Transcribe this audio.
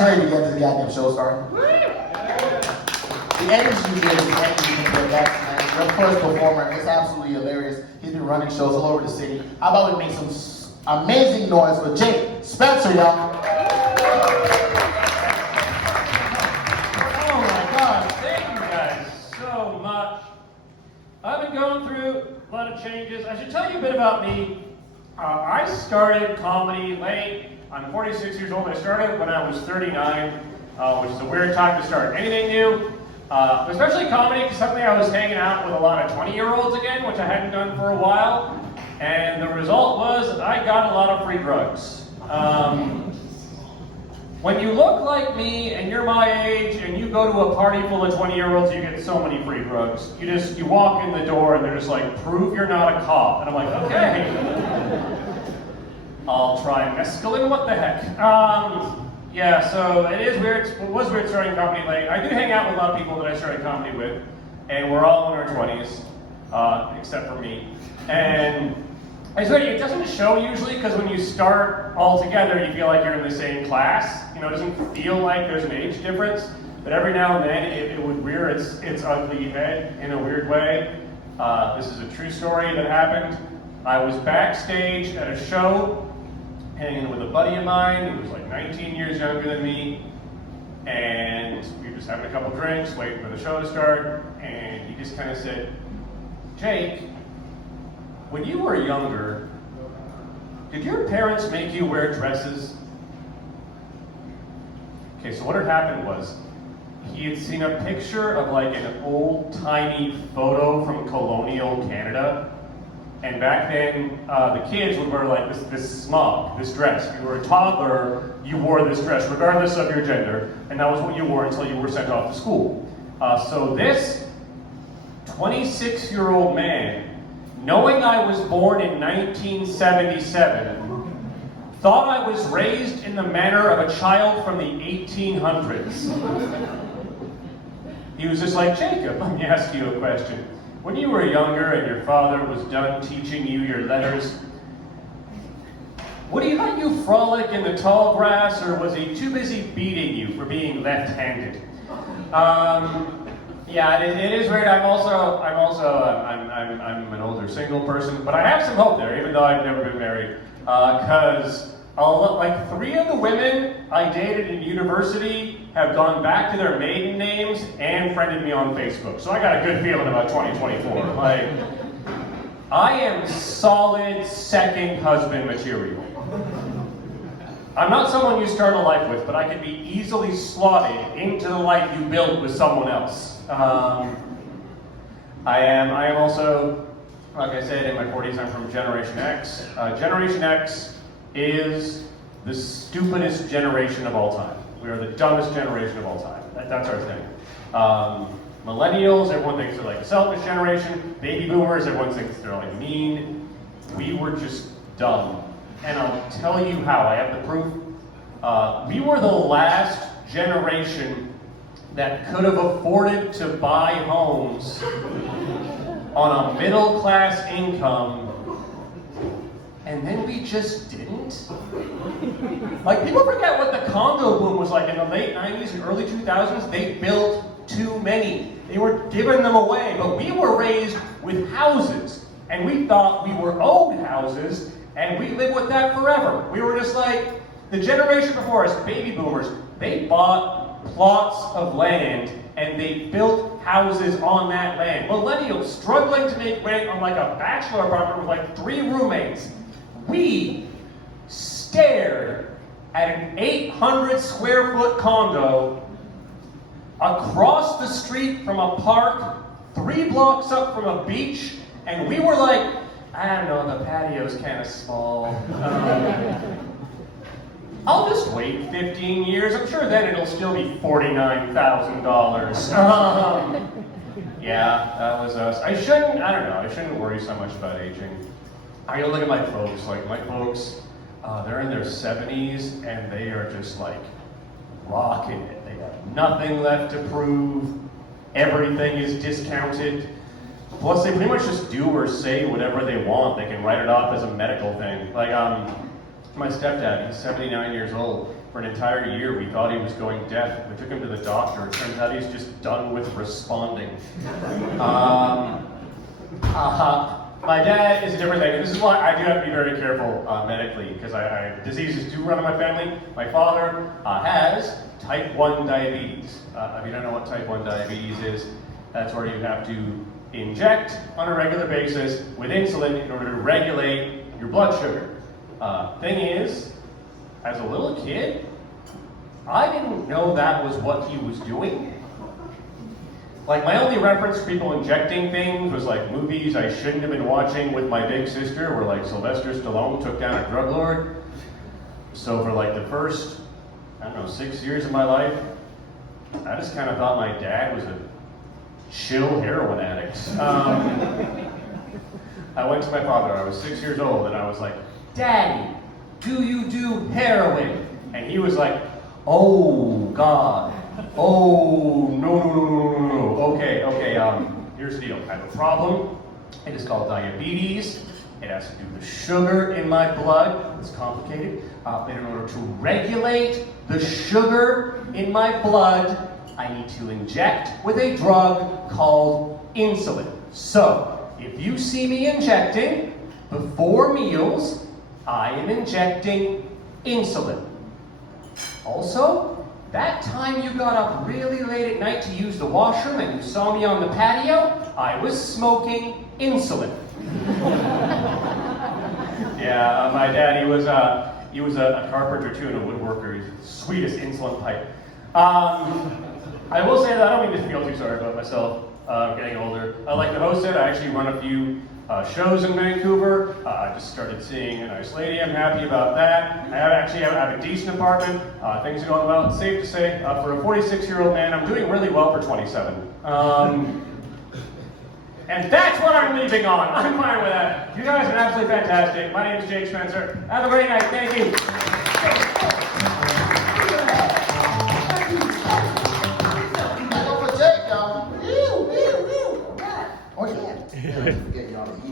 Ready to get to the goddamn show started. The energy you give is the energy you can put back, man. Your first performer is absolutely hilarious. He's been running shows all over the city. How about we make some amazing noise for Jake Spencer, y'all? Oh my gosh, thank you guys so much. I've been going through a lot of changes. I should tell you a bit about me. I started comedy late. I'm 46 years old. I started when I was 39, which is a weird time to start anything new. Especially comedy, because suddenly I was hanging out with a lot of 20-year-olds again, which I hadn't done for a while. And the result was I got a lot of free drugs. When you look like me and you're my age and you go to a party full of 20-year-olds, you get so many free drugs. You walk in the door and they're just like, prove you're not a cop. And I'm like, okay. I'll try mescaline, what the heck? Yeah, so it is weird. It was weird starting comedy late. I do hang out with a lot of people that I started comedy with, and we're all in our 20s, except for me. And it's weird, it doesn't show usually, because when you start all together, you feel like you're in the same class. You know, it doesn't feel like there's an age difference, but every now and then it would rear its ugly head in a weird way. This is a true story that happened. I was backstage at a show, hanging with a buddy of mine who was like 19 years younger than me, and we were just having a couple drinks, waiting for the show to start, and he just kind of said, Jake, when you were younger, did your parents make you wear dresses? Okay, so what had happened was, he had seen a picture of like an old-timey photo from colonial Canada. And back then, the kids would wear like this smug, this dress. If you were a toddler, you wore this dress, regardless of your gender, and that was what you wore until you were sent off to school. So this 26-year-old man, knowing I was born in 1977, thought I was raised in the manner of a child from the 1800s. He was just like, Jacob, let me ask you a question. When you were younger and your father was done teaching you your letters, would he let you frolic in the tall grass, or was he too busy beating you for being left-handed? Yeah, it is weird. I'm an older single person, but I have some hope there, even though I've never been married, because like 3 of the women I dated in university have gone back to their maiden names and friended me on Facebook. So I got a good feeling about 2024. Like, I am solid second husband material. I'm not someone you start a life with, but I can be easily slotted into the life you build with someone else. I am also, like I said, in my 40s. I'm from Generation X. Generation X is the stupidest generation of all time. We are the dumbest generation of all time. That's our thing. Millennials, everyone thinks they're like a selfish generation. Baby boomers, everyone thinks they're like mean. We were just dumb. And I'll tell you how. I have the proof. We were the last generation that could have afforded to buy homes on a middle-class income, and then we just didn't. Like, people forget what the condo boom was like in the late 90s and early 2000s. They built too many. They were giving them away, but we were raised with houses, and we thought we were owed houses, and we lived with that forever. We were just like, the generation before us, baby boomers, they bought plots of land, and they built houses on that land. Millennials struggling to make rent on like a bachelor apartment with like 3 roommates. We stared at an 800 square foot condo across the street from a park, 3 blocks up from a beach, and we were like, I don't know, the patio's kind of small. I'll just wait 15 years. I'm sure then it'll still be $49,000. Yeah, that was us. I shouldn't worry so much about aging. I gotta look at my folks. Like, my folks, they're in their 70s, and they are just like rocking it. They have nothing left to prove. Everything is discounted. Plus, they pretty much just do or say whatever they want. They can write it off as a medical thing. Like, my stepdad, he's 79 years old. for an entire year. We thought he was going deaf. We took him to the doctor. It turns out he's just done with responding. My dad is a different thing. And this is why I do have to be very careful medically, because diseases do run in my family. My father has type 1 diabetes. If you don't know what type 1 diabetes is, that's where you have to inject on a regular basis with insulin in order to regulate your blood sugar. Thing is, as a little kid, I didn't know that was what he was doing. Like, my only reference for people injecting things was like movies I shouldn't have been watching with my big sister, where like Sylvester Stallone took down a drug lord. So for like the first, 6 years of my life, I just kind of thought my dad was a chill heroin addict. I went to my father, I was 6 years old, and I was like, "Daddy, do you do heroin?" And he was like, "Oh, God. Oh, no. Okay, here's the deal. I have a problem. It is called diabetes. It has to do with sugar in my blood. It's complicated. And in order to regulate the sugar in my blood, I need to inject with a drug called insulin. So, if you see me injecting before meals, I am injecting insulin. Also, that time you got up really late at night to use the washroom and you saw me on the patio, I was smoking insulin." Yeah, my dad, he was a carpenter too and a woodworker. He's the sweetest insulin pipe. I will say that I don't mean to feel too sorry about myself getting older. Like the host said, I actually run a few shows in Vancouver. I just started seeing a nice lady. I'm happy about that. I have a decent apartment. Things are going well. It's safe to say, for a 46-year-old man, I'm doing really well for 27. And that's what I'm leaving on. I'm fine with that. You guys are absolutely fantastic. My name is Jake Spencer. Have a great night. Thank you.